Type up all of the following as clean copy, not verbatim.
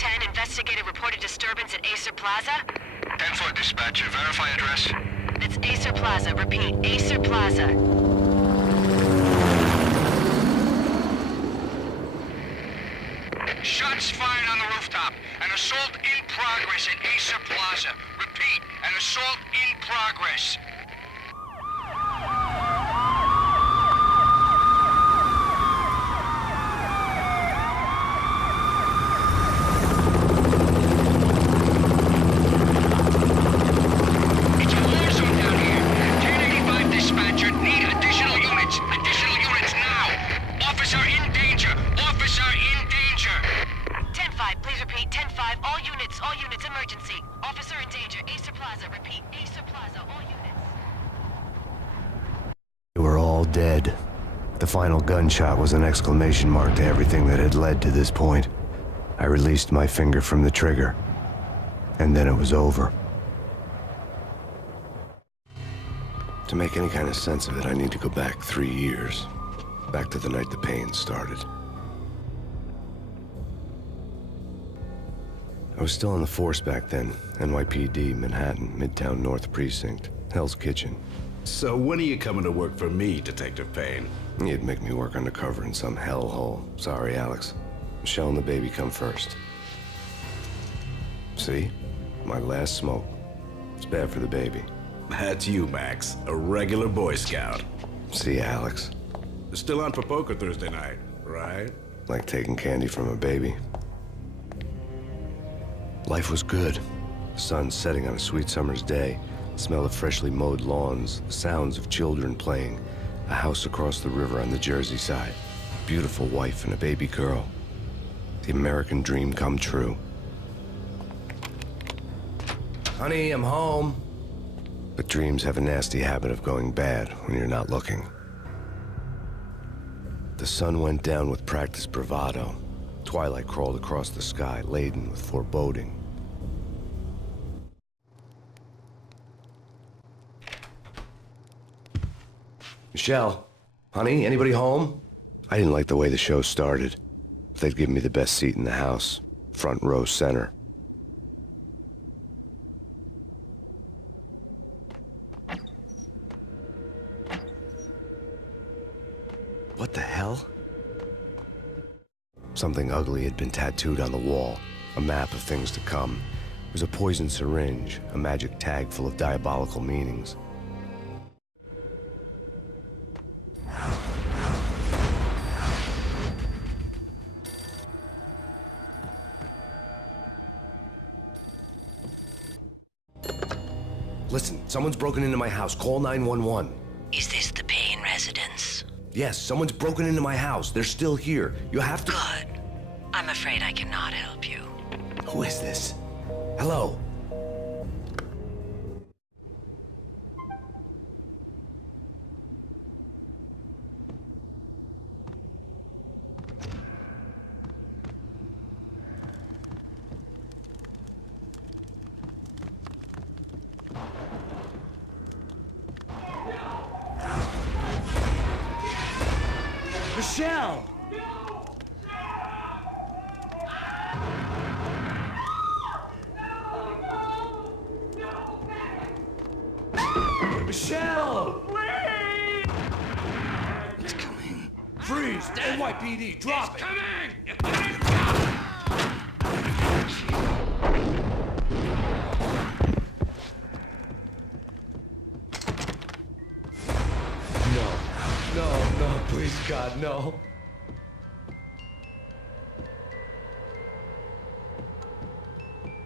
10, investigated reported disturbance at Acer Plaza. 10-4 dispatcher, verify address. That's Acer Plaza. Repeat, Acer Plaza. Shots fired on the rooftop. An assault in progress at Acer Plaza. Repeat, an assault in progress. It's a war zone down here. 1085 dispatcher, need additional units. Additional units now. Officer in danger. Officer in danger. 10-5, please repeat. 10-5, all units, emergency. Officer in danger, Acer Plaza. Repeat, Acer Plaza, all units. They were all dead. The final gunshot was an exclamation mark to everything that had led to this point. I released my finger from the trigger, and then it was over. To make any kind of sense of it, I need to go back 3 years. Back to the night the pain started. I was still in the force back then. NYPD, Manhattan, Midtown North Precinct, Hell's Kitchen. So when are you coming to work for me, Detective Payne? You'd make me work undercover in some hellhole. Sorry, Alex. Michelle and the baby come first. See? My last smoke. It's bad for the baby. That's you, Max. A regular Boy Scout. See, Alex. Still on for poker Thursday night, right? Like taking candy from a baby. Life was good. The sun setting on a sweet summer's day. The smell of freshly mowed lawns. The sounds of children playing. A house across the river on the Jersey side. Beautiful wife and a baby girl. The American dream come true. Honey, I'm home. But dreams have a nasty habit of going bad when you're not looking. The sun went down with practiced bravado. Twilight crawled across the sky, laden with foreboding. Michelle, honey, anybody home? I didn't like the way the show started. They'd give me the best seat in the house, front row center. What the hell? Something ugly had been tattooed on the wall, a map of things to come. It was a poison syringe, a magic tag full of diabolical meanings. Listen, someone's broken into my house. Call 911. Is this the Payne residence? Yes, someone's broken into my house. They're still here. You have to... Good. I'm afraid I cannot help you. Who is this? Hello? Michelle! Michelle! It's coming. Freeze! NYPD, drop it! No, please, God, no.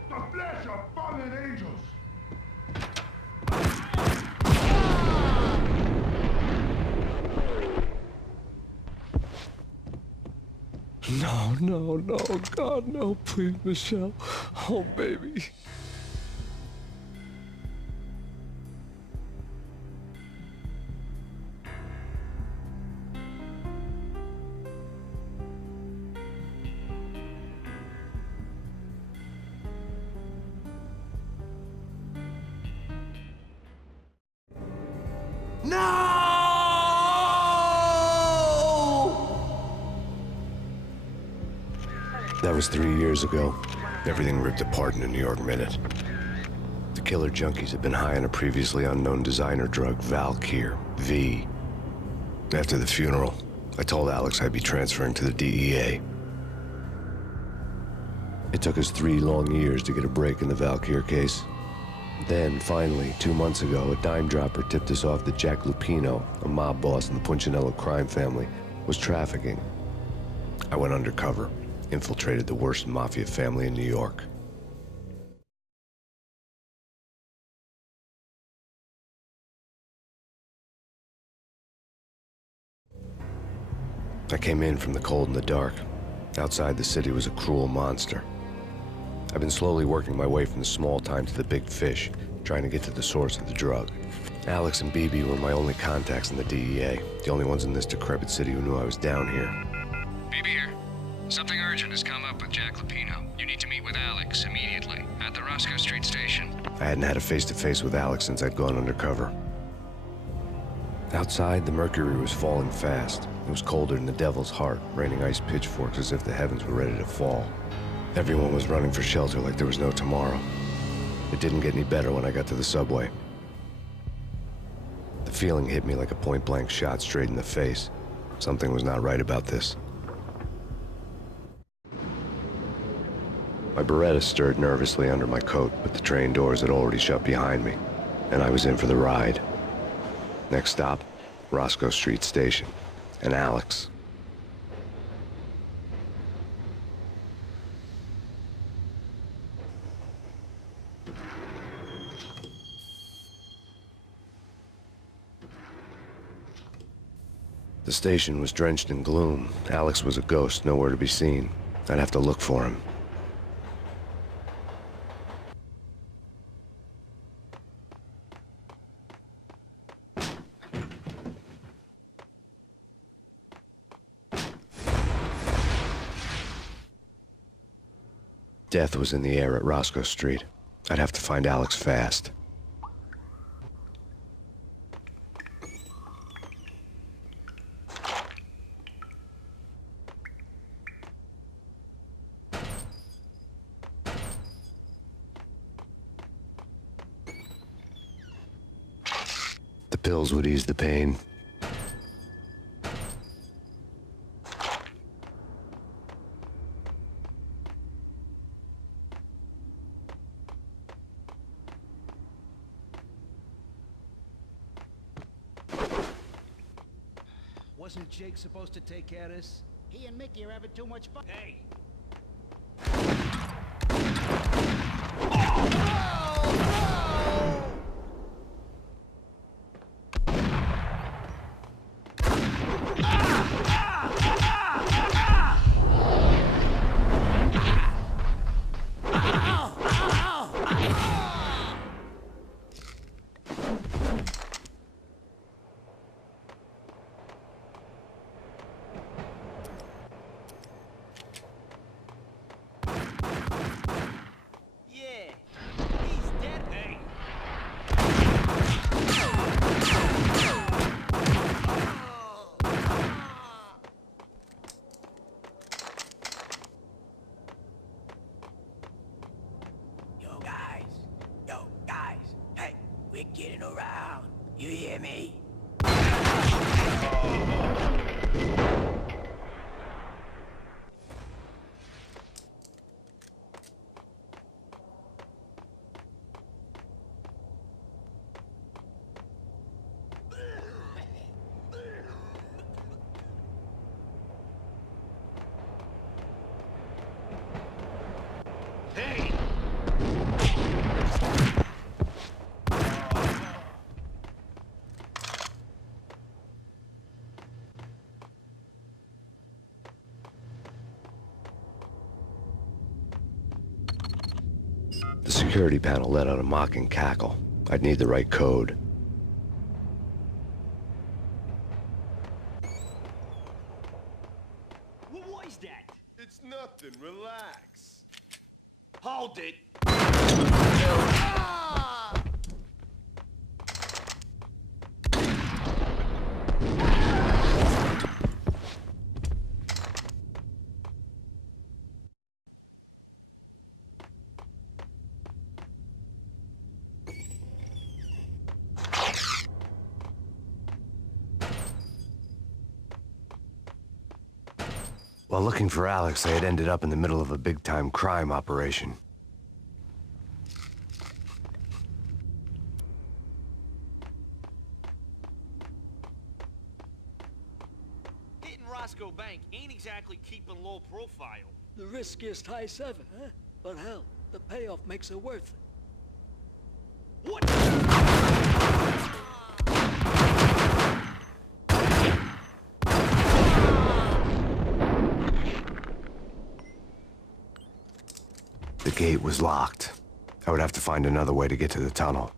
The flesh of fallen angels. No, God, no, please, Michelle. Oh, baby. That was 3 years ago. Everything ripped apart in a New York minute. The killer junkies had been high on a previously unknown designer drug, Valkyr, V. After the funeral, I told Alex I'd be transferring to the DEA. It took us 3 long years to get a break in the Valkyr case. Then, finally, 2 months ago, a dime dropper tipped us off that Jack Lupino, a mob boss in the Punchinello crime family, was trafficking. I went undercover, infiltrated the worst mafia family in New York. I came in from the cold and the dark. Outside, the city was a cruel monster. I've been slowly working my way from the small time to the big fish, trying to get to the source of the drug. Alex and BB were my only contacts in the DEA, the only ones in this decrepit city who knew I was down here. BB here. Something urgent has come up with Jack Lupino. You need to meet with Alex immediately at the Roscoe Street station. I hadn't had a face-to-face with Alex since I'd gone undercover. Outside, the mercury was falling fast. It was colder than the devil's heart, raining ice pitchforks as if the heavens were ready to fall. Everyone was running for shelter like there was no tomorrow. It didn't get any better when I got to the subway. The feeling hit me like a point-blank shot straight in the face. Something was not right about this. My Beretta stirred nervously under my coat, but the train doors had already shut behind me, and I was in for the ride. Next stop, Roscoe Street Station, and Alex. The station was drenched in gloom. Alex was a ghost, nowhere to be seen. I'd have to look for him. Death was in the air at Roscoe Street. I'd have to find Alex fast. The pills would ease the pain. Wasn't Jake supposed to take care of this? He and Mickey are having too much fun. Hey! We're getting around. You hear me? The security panel let out a mocking cackle. I'd need the right code. What was that? It's nothing. Relax. Hold it! While looking for Alex, I had ended up in the middle of a big-time crime operation. Hitting Roscoe Bank ain't exactly keeping low profile. The riskiest high seven, huh? But hell, the payoff makes it worth it. What? The gate was locked. I would have to find another way to get to the tunnel.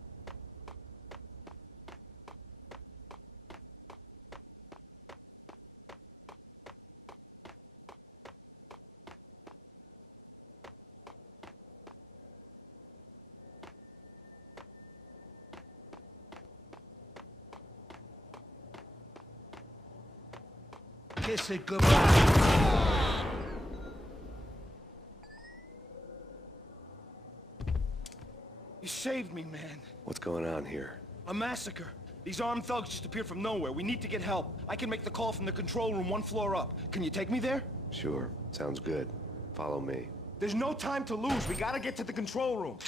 Kiss it goodbye. You saved me, man. What's going on here? A massacre. These armed thugs just appeared from nowhere. We need to get help. I can make the call from the control room 1 floor up. Can you take me there? Sure, sounds good. Follow me. There's no time to lose. We gotta get to the control room.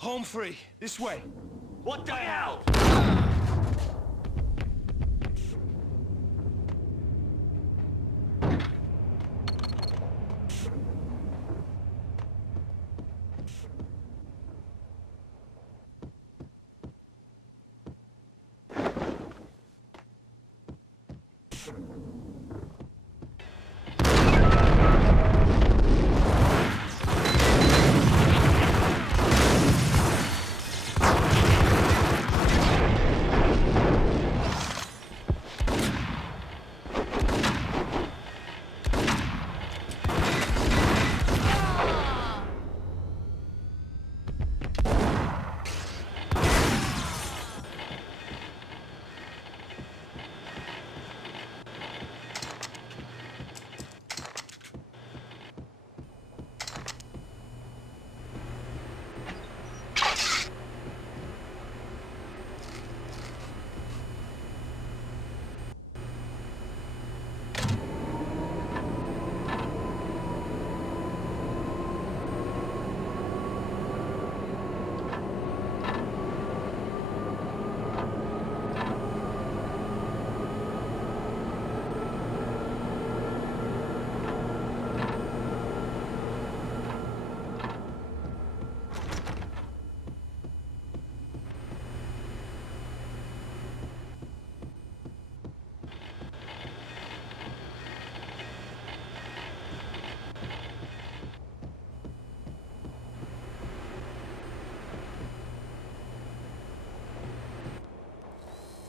Home free. This way. What the hell?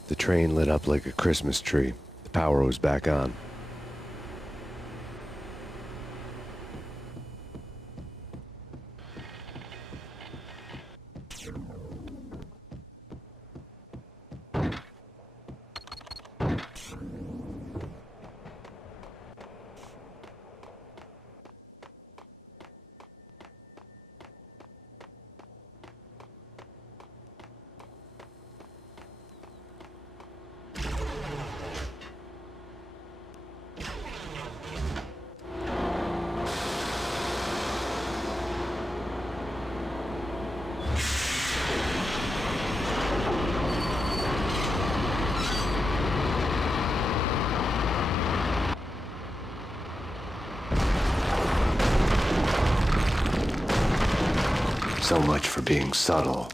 The train lit up like a Christmas tree. The power was back on. So much for being subtle.